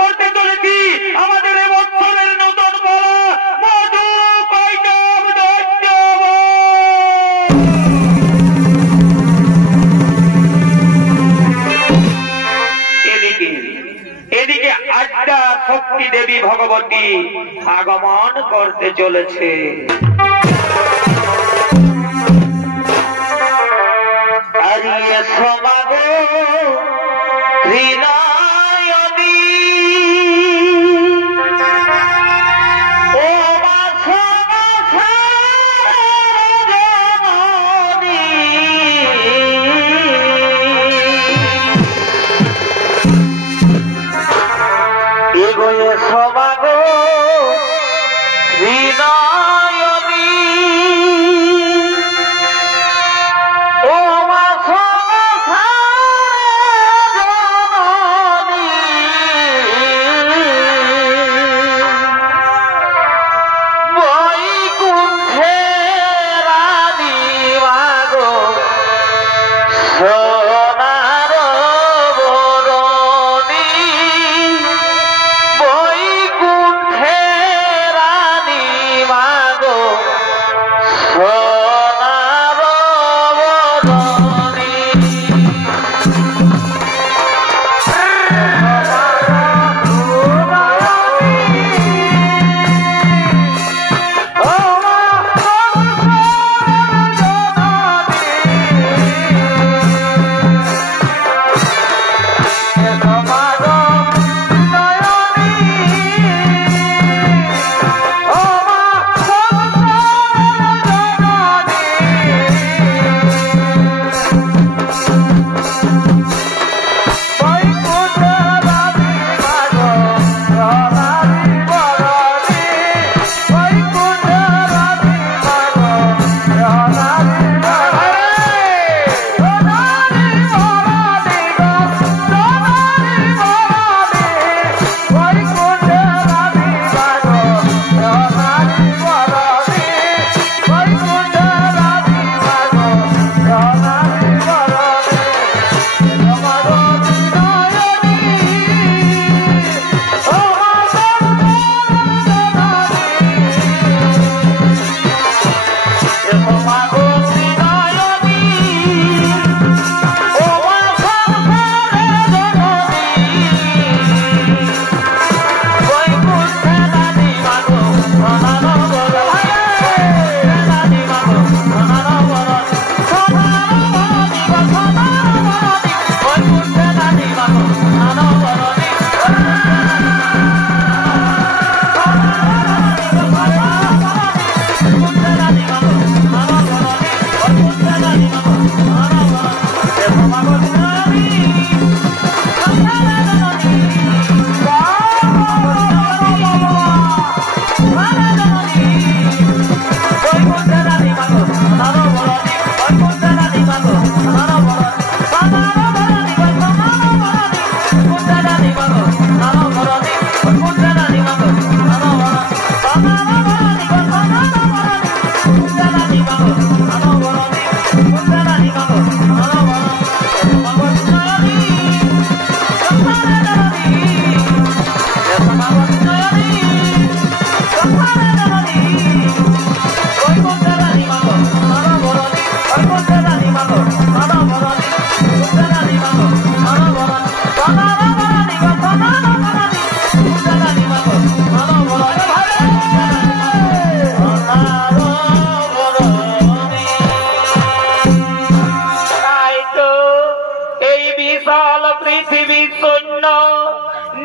করতে চলেছি আমাদের এই বছরের নতুন বলা মধু কৈতব দৈত্য। এদিকে আদ্যা শক্তি দেবী ভগবতী আগমন করতে চলেছে। আরিয়ে সমাগো ত্রিনয়নী ও মা জননী এগোয়ে সমাগো ত্রিনয়নী ও মা জননী বৈকুণ্ঠে রানী মাগো সোনার বরণী বৈকুণ্ঠে রানী মাগো সোনার বরণী।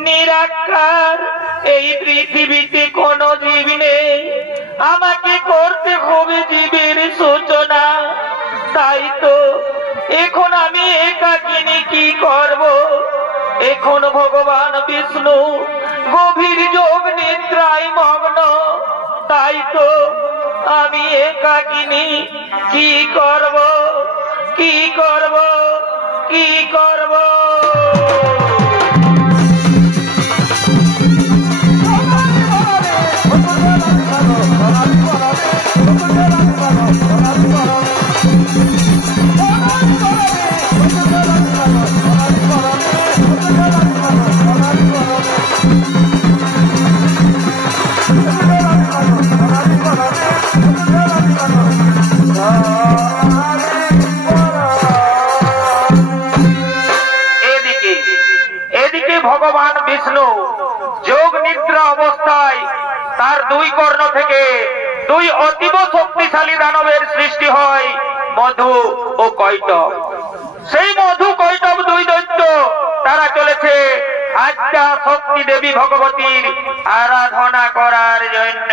নিরাকার এই পৃথিবীতে কোন জীব নেই, আমাকে করতে হবে জীবের সূচনা। তাই তো এখন আমি একাকিনী কি করব? এখন ভগবান বিষ্ণু গভীর যোগ নিদ্রায় মগ্ন। তাই তো আমি একাকিনী কি করব, কি করব, কি করব? ভগবান বিষ্ণু যোগ নিদ্রা অবস্থায় তার দুই কর্ণ থেকে দুই অতীব শক্তিশালী দানবের সৃষ্টি হয় মধু ও কৈটব। সেই মধু কৈটব দুই দৈত্য তারা চলেছে আদ্যা শক্তি দেবী ভগবতীর আরাধনা করার জন্য।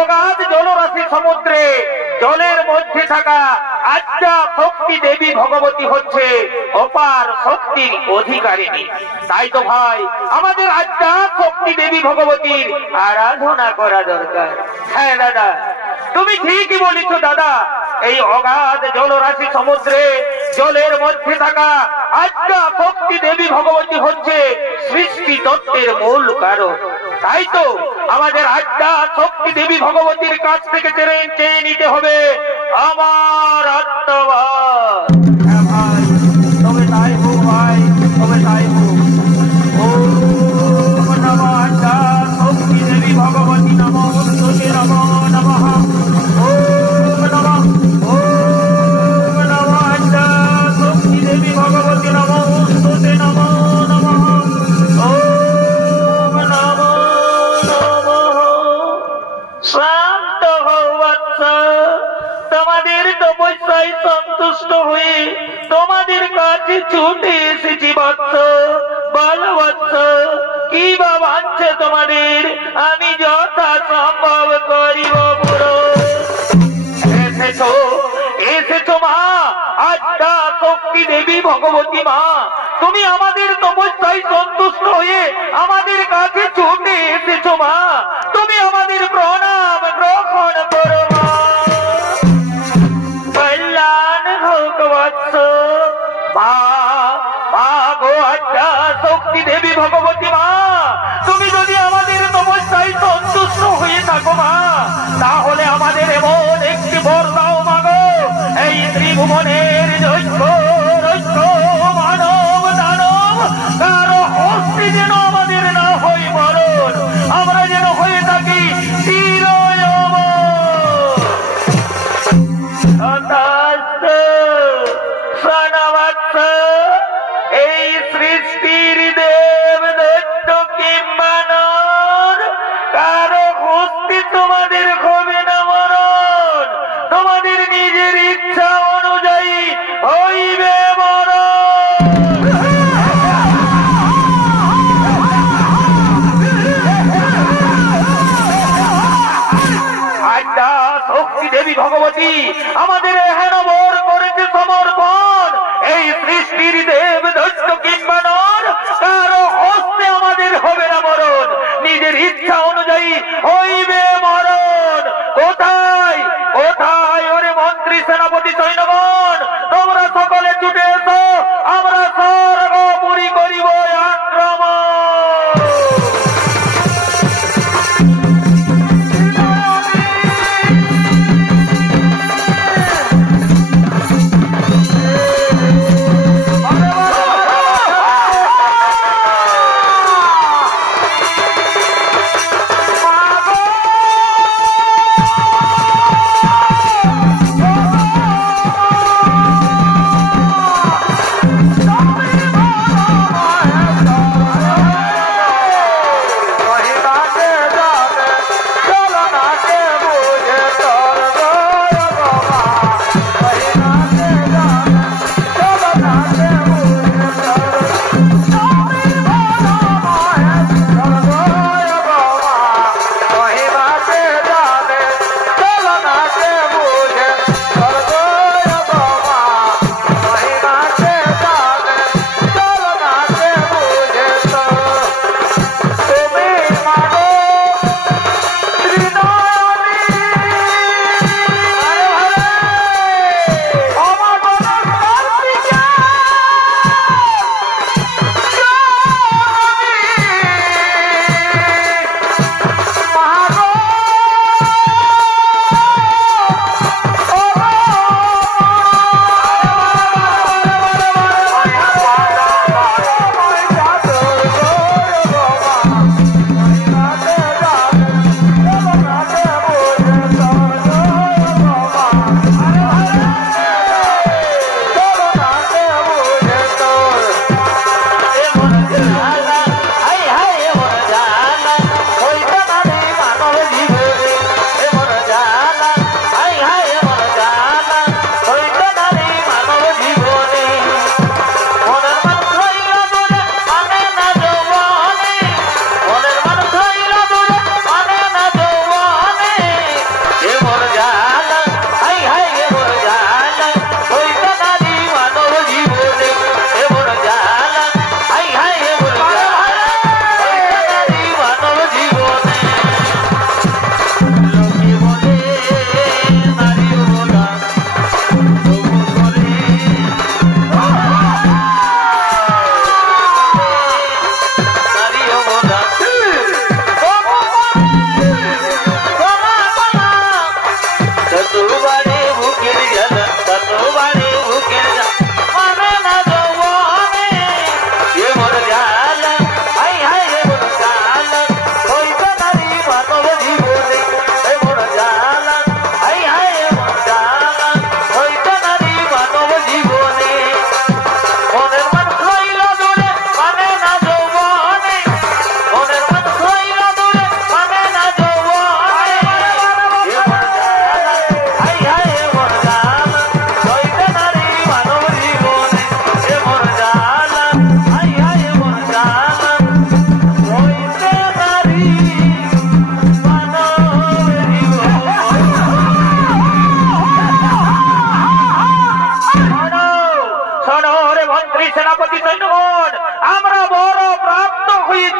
অগাধ জলরাশি সমুদ্রে জলের মধ্যে থাকা আদ্যা শক্তি দেবী ভগবতী হচ্ছে অপার শক্তির অধিকারিণী। তাই তো ভাই আমাদের আদ্যা শক্তি দেবী ভগবতীর আরাধনা করা দরকার। হ্যাঁ দাদা, তুমি ঠিকই বলেছ দাদা। এই অগাধ জলরাশি সমুদ্রে জলের মধ্যে থাকা আদ্যা শক্তি দেবী ভগবতী হচ্ছে সৃষ্টি তত্ত্বের মূল কারণ। তাই তো আমাদের আদ্যা শক্তি দেবী ভগবতীর কাছ থেকে চেয়ে নিতে হবে আমার আত্মবাদ। হ্যাঁ ভাই, তবে তাই হোক ভাই, তবে তাই হোক। ওম নমঃ আদ্যা শক্তি দেবী ভগবতী নমো নমঃ নমঃ। ওম নমঃ আদ্যা শক্তি দেবী ভগবতী নমো নমঃ নমঃ। ওম নমঃ শান্ত হও বৎস, তোমাদের তপস্যায় সন্তুষ্ট হয়ে তোমাদের কাছে ছুটে এসেছি বৎস। বল বৎস, কি বা বাঞ্ছে তোমাদের, আমি যথা সম্ভব করিব পুরো। এসেছো এসেছো মা আদ্যা শক্তি দেবী ভগবতী মা, তুমি আমাদের তপস্যায় সন্তুষ্ট হয়ে আমাদের কাছে ছুটে এসেছো মা। তুমি আমাদের প্রণাম গ্রহণ করো মা। কল্যাণ হোক বৎস। মা গো আদ্যা শক্তি দেবী ভগবতী মা, তুমি যদি আমাদের তপস্যায় সন্তুষ্ট হয়ে থাকো মা, তাহলে আমাদের এমন একটি বর দাও মাগো, এই ত্রিভুবনের দৈত্য মানব দানব কারো হস্তে যেন আমাদের না হয় মরণ, আমরা যেন হয়ে থাকি এই সৃষ্টির দেব দৈত্য কিংবা নর কারো হস্তে তোমাদের হবে না মরণ, তোমাদের নিজের ইচ্ছা অনুযায়ী হইবে মরণ। আদ্যা শক্তি দেবী ভগবতী আমাদের এহেন বর করেছে সমর্পণ, এই সৃষ্টির দেব দৈত্য কিংবা নর কারো হস্তে আমাদের হবে না মরণ, নিজের ইচ্ছা অনুযায়ী হইবে মরণ। কোথায় কোথায় ওরে মন্ত্রী সেনাপতি সৈন্যগণ, তোমরা সকলে ছুটে এসো, আমরা স্বর্গপুরী করিব আক্রমণ।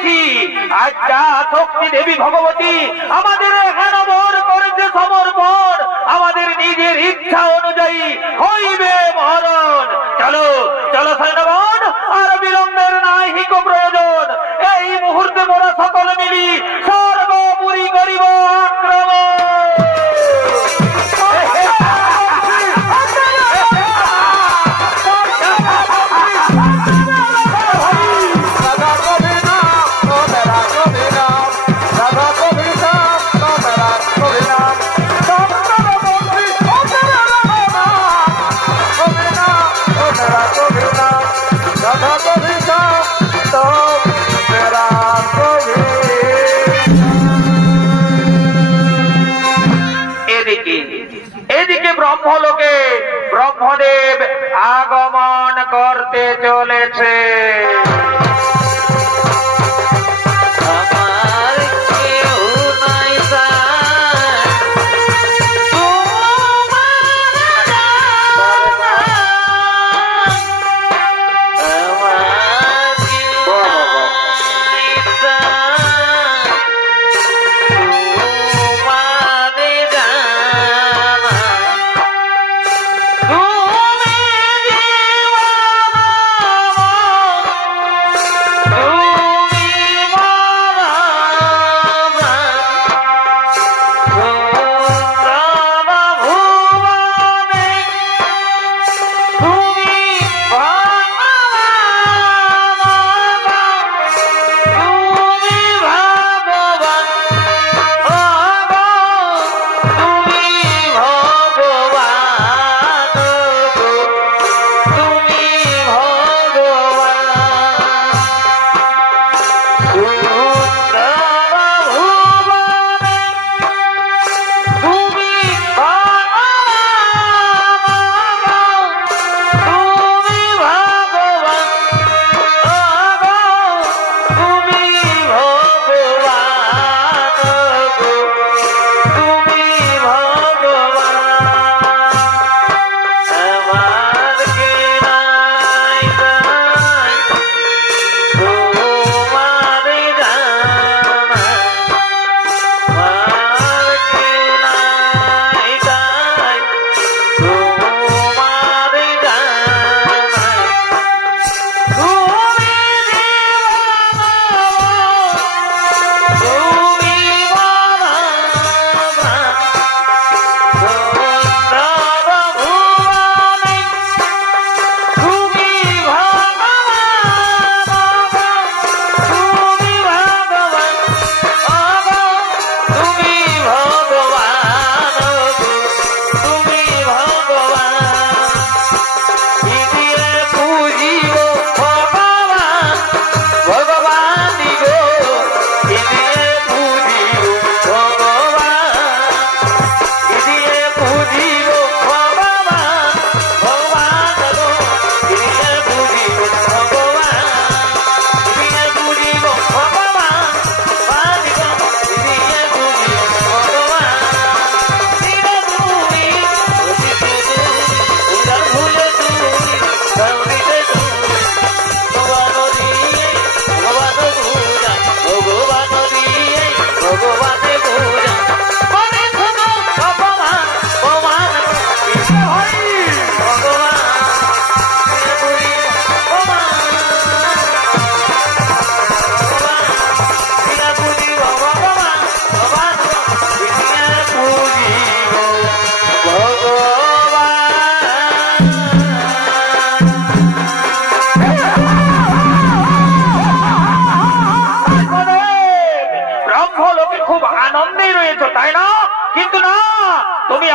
দিয়েছি। আজ্ঞা শক্তি দেবী ভগবতী আমাদের হেনবর করেছে সমর্পণ, আমাদের নিজের ইচ্ছা অনুযায়ী হইবে মরণ। চলো চলো সৈন্যগণ, আর বিলম্বের নাই হিক প্রয়োজন। এই মুহূর্তে মোরা সকলে মিলি সর্বপুরি করিব আক্রমণ। এদিকে ব্রহ্মলোকে ব্রহ্মদেব আগমন করতে চলেছে।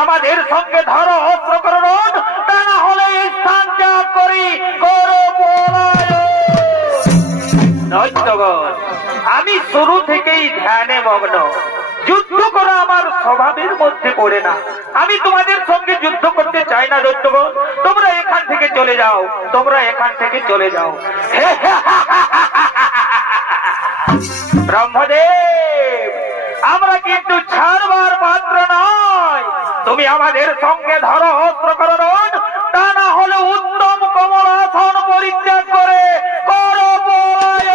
আমাদের সঙ্গে ধরো অস্ত্র করণ, তা না হলে স্থান ত্যাগ করি করো পলায়ন। আমি শুরু থেকেই ধ্যানে মগ্ন, যুদ্ধ করা আমার স্বভাবের মধ্যে পড়ে না। আমি তোমাদের সঙ্গে যুদ্ধ করতে চাই না দৈত্যগণ, তোমরা এখান থেকে চলে যাও, তোমরা এখান থেকে চলে যাও। ব্রহ্মদেব, আমরা কিন্তু ছাড়বার পাত্র নয়। তুমি আমাদের সঙ্গে ধরো অস্ত্র করণ, তা না হলে উত্তম কমলাসন পরিত্যাগ করে করো পলায়ন।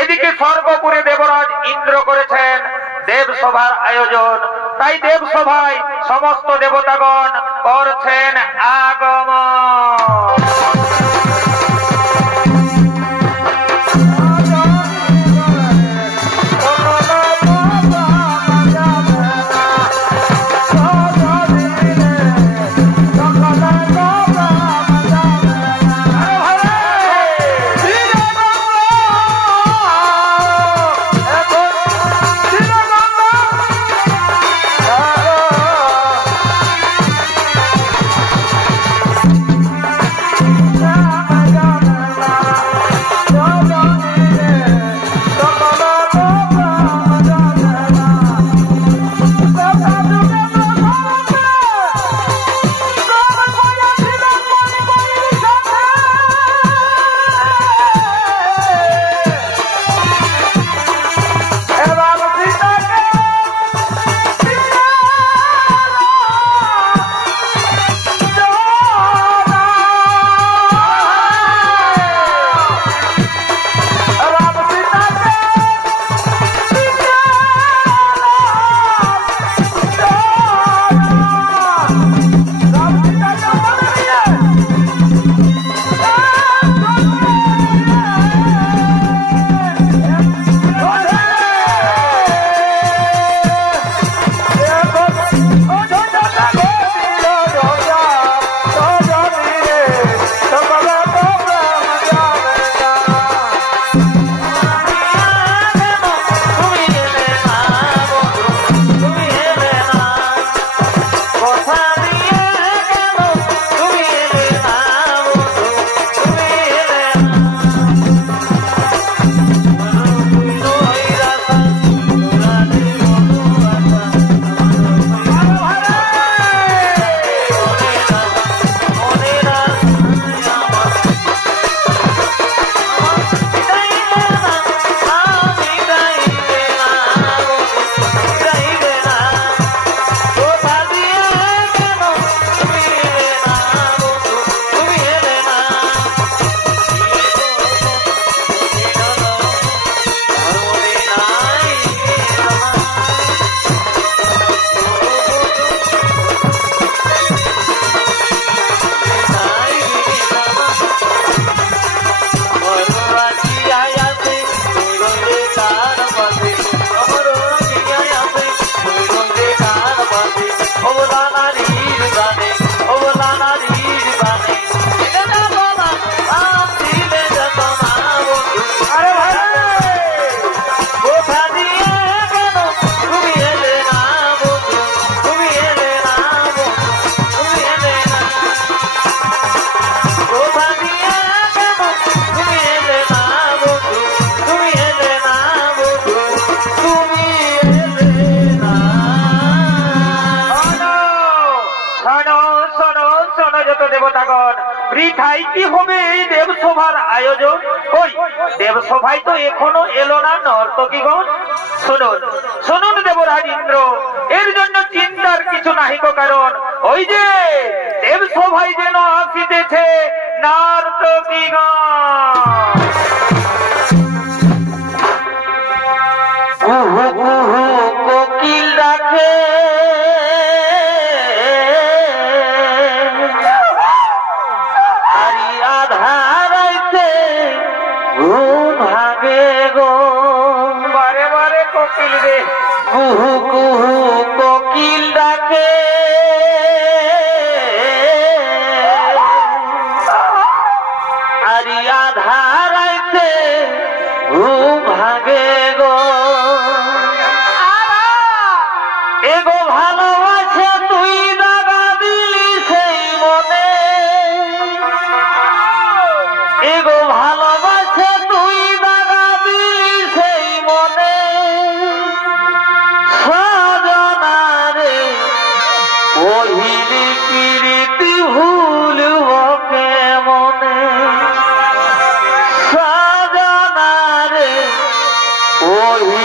এদিকে স্বর্গপুরে দেবরাজ ইন্দ্র করেছেন দেবসভার আয়োজন। তাই দেবসভায় সমস্ত দেবতাগণ করছেন আগমন। দেবতাগণ বৃথাই কি হবে এই দেবসভার আয়োজন? ওই দেবসভায় তো এখনো এলো না নর্তকীগণ। শুনুন শুনুন দেবরাজ ইন্দ্র, এর জন্য চিন্তার কিছু নাহিক, কারণ ওই যে দেবসভায় যেন আসিতেছে নর্তকীগণ। কোকিল ডাকে কুহু কুহু কোকিল ডাকে আরি আধারাইতে ঘুম ভাগে গো। এগো ভালোবাসে তুই দাগা দিলি সেই মনে, এগো ভালোবাসে তুই দাগা দিলি সেই মনে। ওহিলি প্রীতি ভুলব কেমনে, সাজনা রে ওহি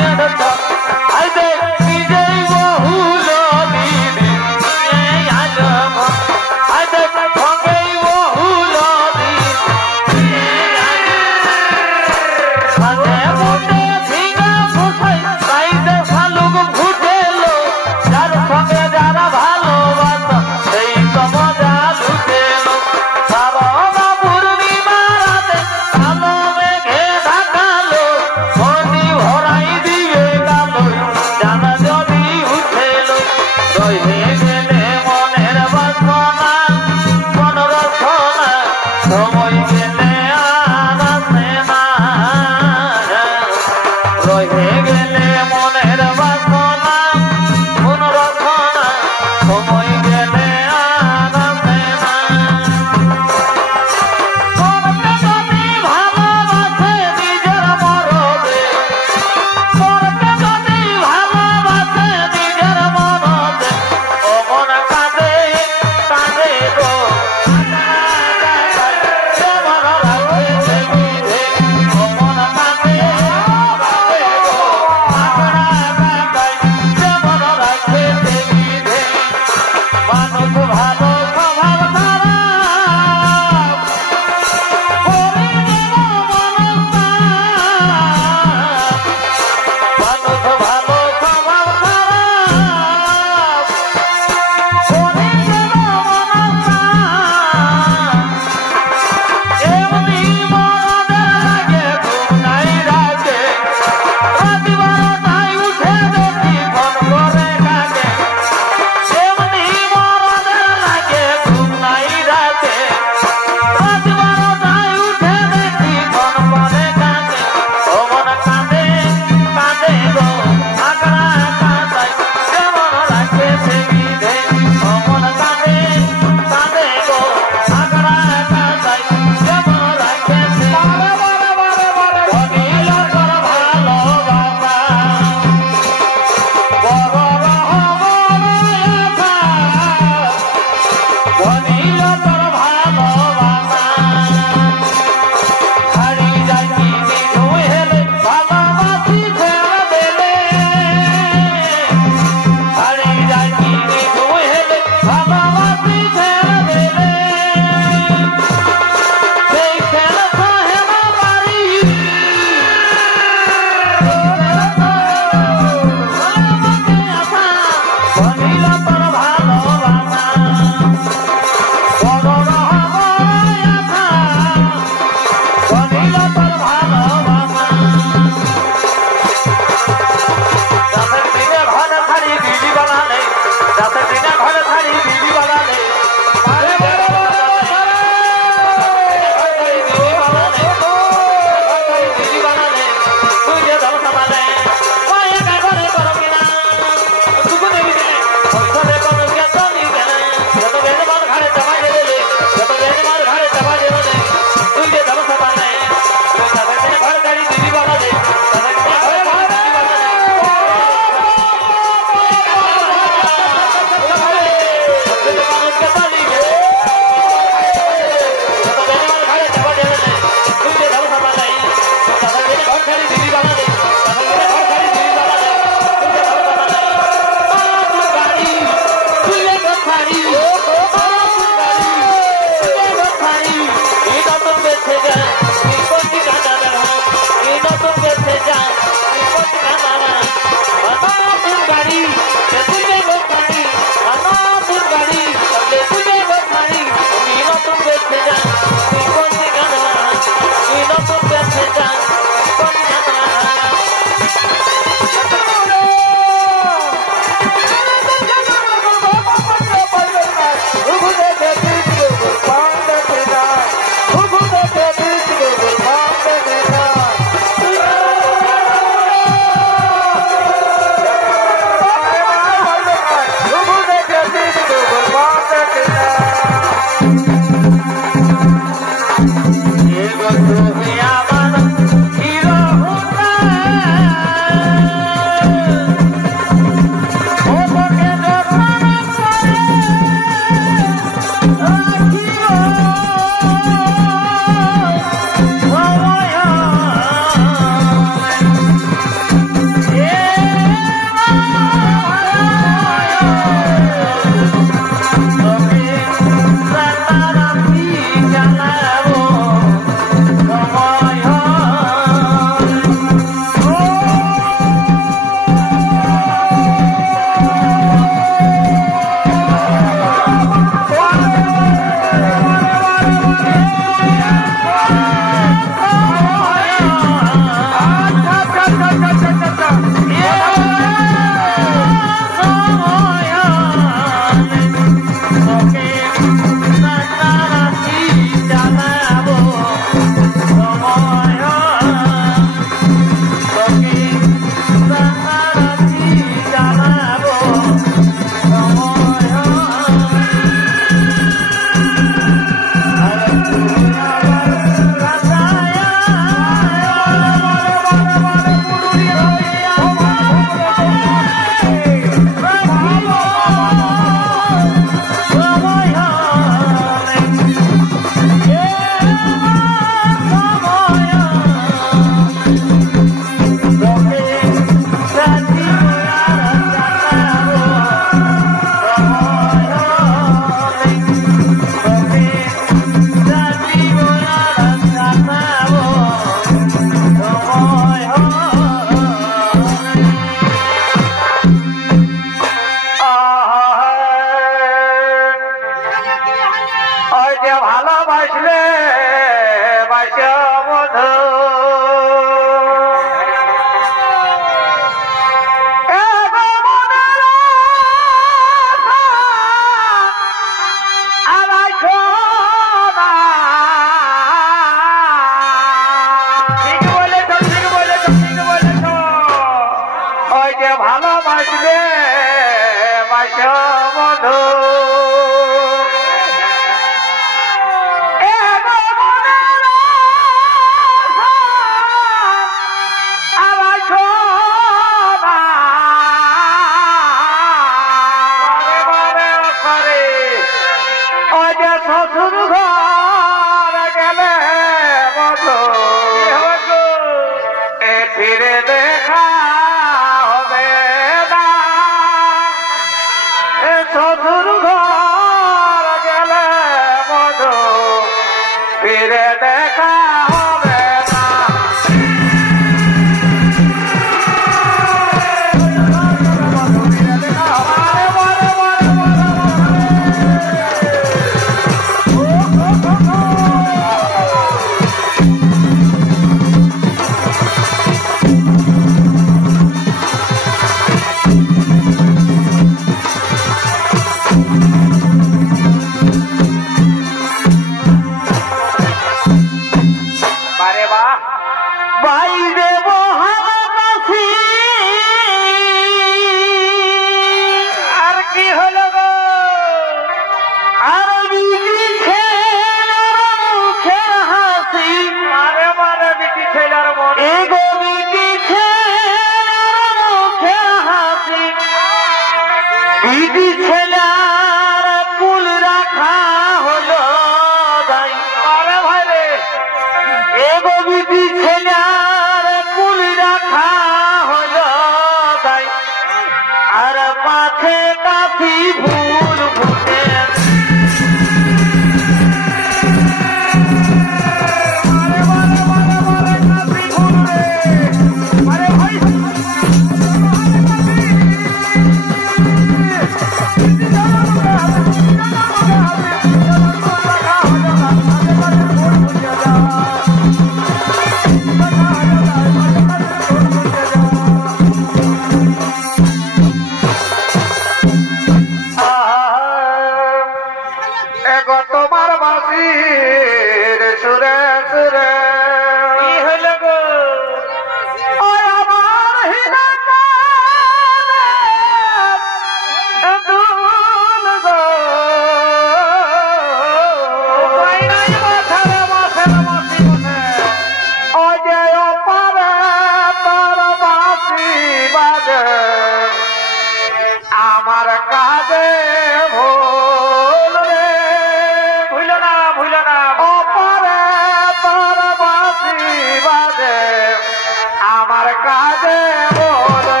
কাজে বলে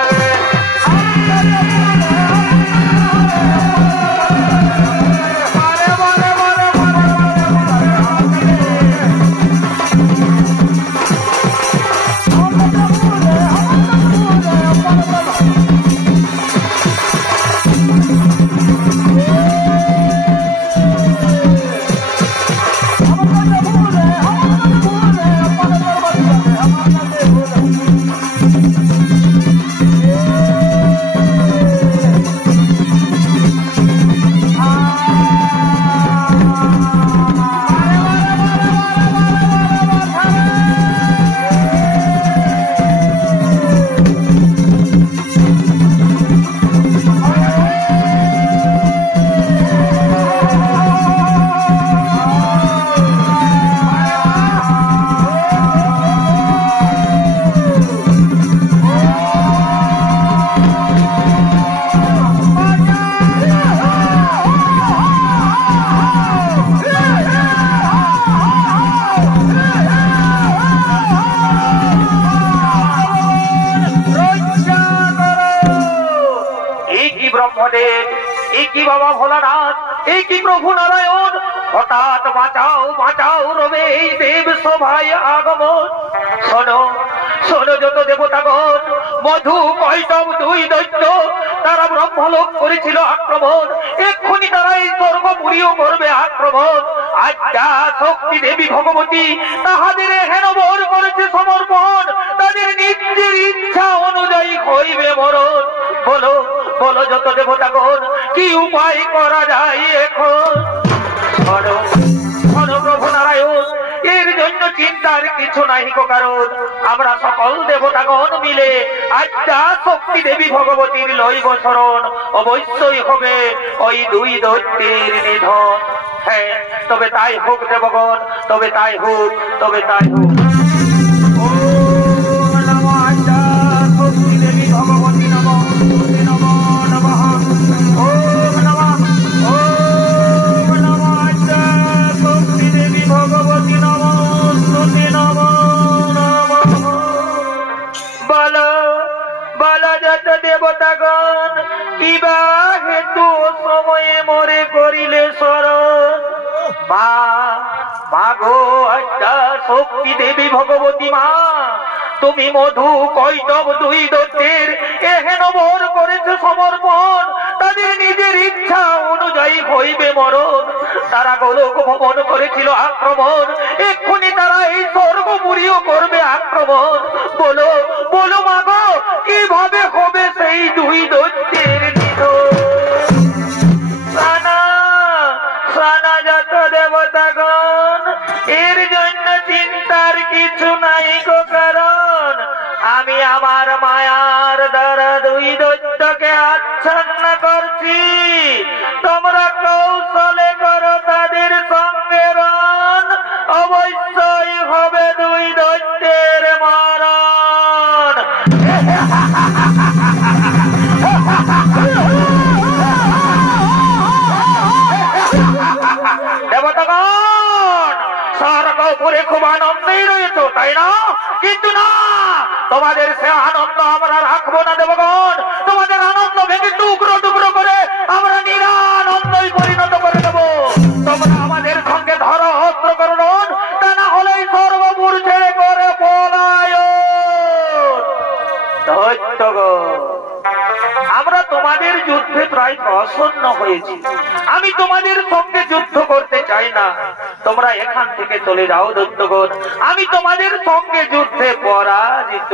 বাবা ভোলানাথ, এই কি প্রভু নারায়ণ, হঠাৎ বাঁচাও বাঁচাও রবে এই দেব সভায় আগমন। শোনো শোনো যত দেবতাগণ, মধু কৈটব দুই দৈত্য, তারা ব্রহ্মলোক করেছিল আক্রমণ, এক্ষুনি তারা এই স্বর্গপুরীও করবে আক্রমণ। আজ যা শক্তি দেবী ভগবতী তাহাদের হেনবর করেছে সমর্পণ, তাদের নিজের ইচ্ছা অনুযায়ী হইবে মরণ। বলো বলো যত দেবতাগণ, কি উপায় করা যায় এখন? প্রভু নারায়ণ, এর জন্য চিন্তার কিছু নাই কারণ আমরা সকল দেবতাগণ মিলে আজ যা শক্তি দেবী ভগবতীর লইব শরণ, অবশ্যই হবে ওই দুই দৈত্যের নিধন। হ্যাঁ, তবে তাই হোক দেবগণ, তবে তাই হোক, তবে তাই হোক। শক্তি দেবী ভগবতী নমঃ, নমঃ নমঃ, ওম নমঃ, ওম নমঃ শক্তি দেবী ভগবতী নমঃ, নমঃ নমঃ। বল বল যত দেবতাগণ, কিবা হেতু সময়ে মরে করিলে শরণ। মা মা গো আদ্যা শক্তি দেবী ভগবতী মা, তুমি মধু কৈটব দুই দৈত্যের এহেন বর করেছে সমর্পণ, তাদের নিজের ইচ্ছা অনুযায়ী হইবে মরণ। তারা গোলক ভবন করেছিল আক্রমণ, এক্ষুনি তারা এই স্বর্গপুরীও করবে আক্রমণ। বলো বলো মা গো, কিভাবে হবে সেই দুই দৈত্যের নিধন? সানা যত দেবতাগণ, এর জন্য চিন্তার কিছু নাই গো কারণ আমি আমার মায়ার দ্বারা দুই দৈত্যকে আচ্ছন্ন করছি। তোমরা কৌশলে করো তাদের সঙ্গে রণ, অবশ্যই হবে দুই দৈত্যের মরণ। দেবতাগণ, স্বর্গপুরে খুব আনন্দেই রয়েছে তাই না? কিন্তু না, তোমাদের সে আনন্দ আমরা রাখবো না দেবগণ। তোমাদের আনন্দ ভেঙে টুকরো টুকরো করে আমরা নিরানন্দই পরিণত করে দেব। তোমরা আমাদের সঙ্গে ধরো অস্ত্র করুন, তা না হলে সর্বপুর ছেড়ে করে পলায়। আমরা তোমাদের যুদ্ধে প্রায় প্রসন্ন হয়েছি, আমি তোমাদের সঙ্গে যুদ্ধ করতে চাই না। তোমরা এখান থেকে চলে যাও দৈত্যগণ, আমি তোমাদের সঙ্গে যুদ্ধে পরাজিত।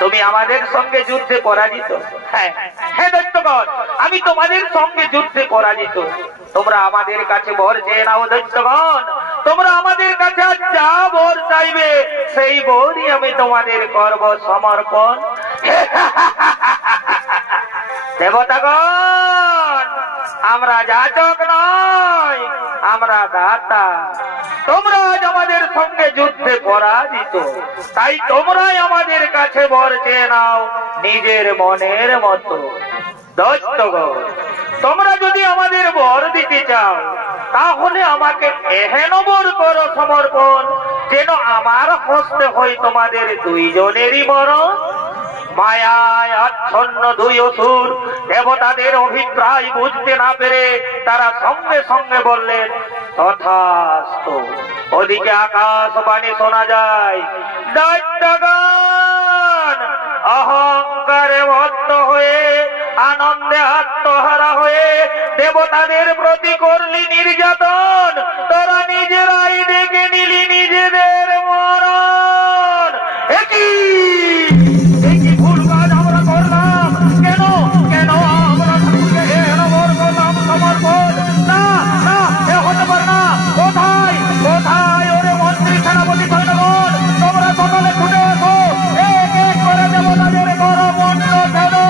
তুমি আমাদের সঙ্গে যুদ্ধে পরাজিত? হ্যাঁ হ্যাঁ দৈত্যগণ, আমি তোমাদের সঙ্গে যুদ্ধে পরাজিত। তোমরা আমাদের কাছে বর চেয়ে নাও দৈত্যগণ, তোমরা আমাদের কাছে যা বর চাইবে সেই বরই আমি তোমাদের করব সমর্পণ। দেবতাগণ, আমরা যাচক নয়, আমরা দাতা। তোমরা আজ আমাদের সঙ্গে যুদ্ধে পরাজিত, তাই তোমরাই আমাদের কাছে বর চেয়ে নাও নিজের মনের মতো। দৈত্যগণ, তোমরা যদি আমাদের বর দিতে চাও তাহলে আমাকে এহেন বর করো সমর্পণ যেন আমার হস্তে হয় তোমাদের দুইজনেরই মরণ। মায়ায় আচ্ছন্ন দুই অসুর দেবতাদের অভিপ্রায় বুঝতে না পেরে তারা সঙ্গে সঙ্গে বললেন তথাস্তু। ওদিকে আকাশবাণী শোনা যায়, দৈত্যগণ অহংকারে মত্ত হয়ে আনন্দে আত্মহারা হয়ে দেবতাদের প্রতি করলি নির্যাতন, তারা নিজেরাই ডেকে নিলি নিজেদের মরণ। একই ভুল কাজ আমরা করলাম, কেন কেন আমরা ঠাকুরকে এহেন বর করলাম সমর্পণ? না না, এ হতে পারে না। কোথায় কোথায় ওরে মন্ত্রী সেনাপতি সৈন্যগণ, তোমরা সকলে ছুটে এসো, এক এক করে দেবতাদের করমণ্ড ফেলো।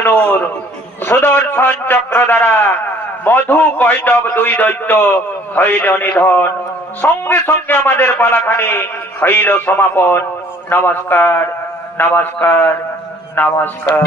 বিষ্ণুর সুদর্শন চক্র দ্বারা মধু কৈটব দুই দৈত্য হইল নিধন। সঙ্গে সঙ্গে আমাদের পালাখানে হইল সমাপন। নমস্কার, নমস্কার, নমস্কার।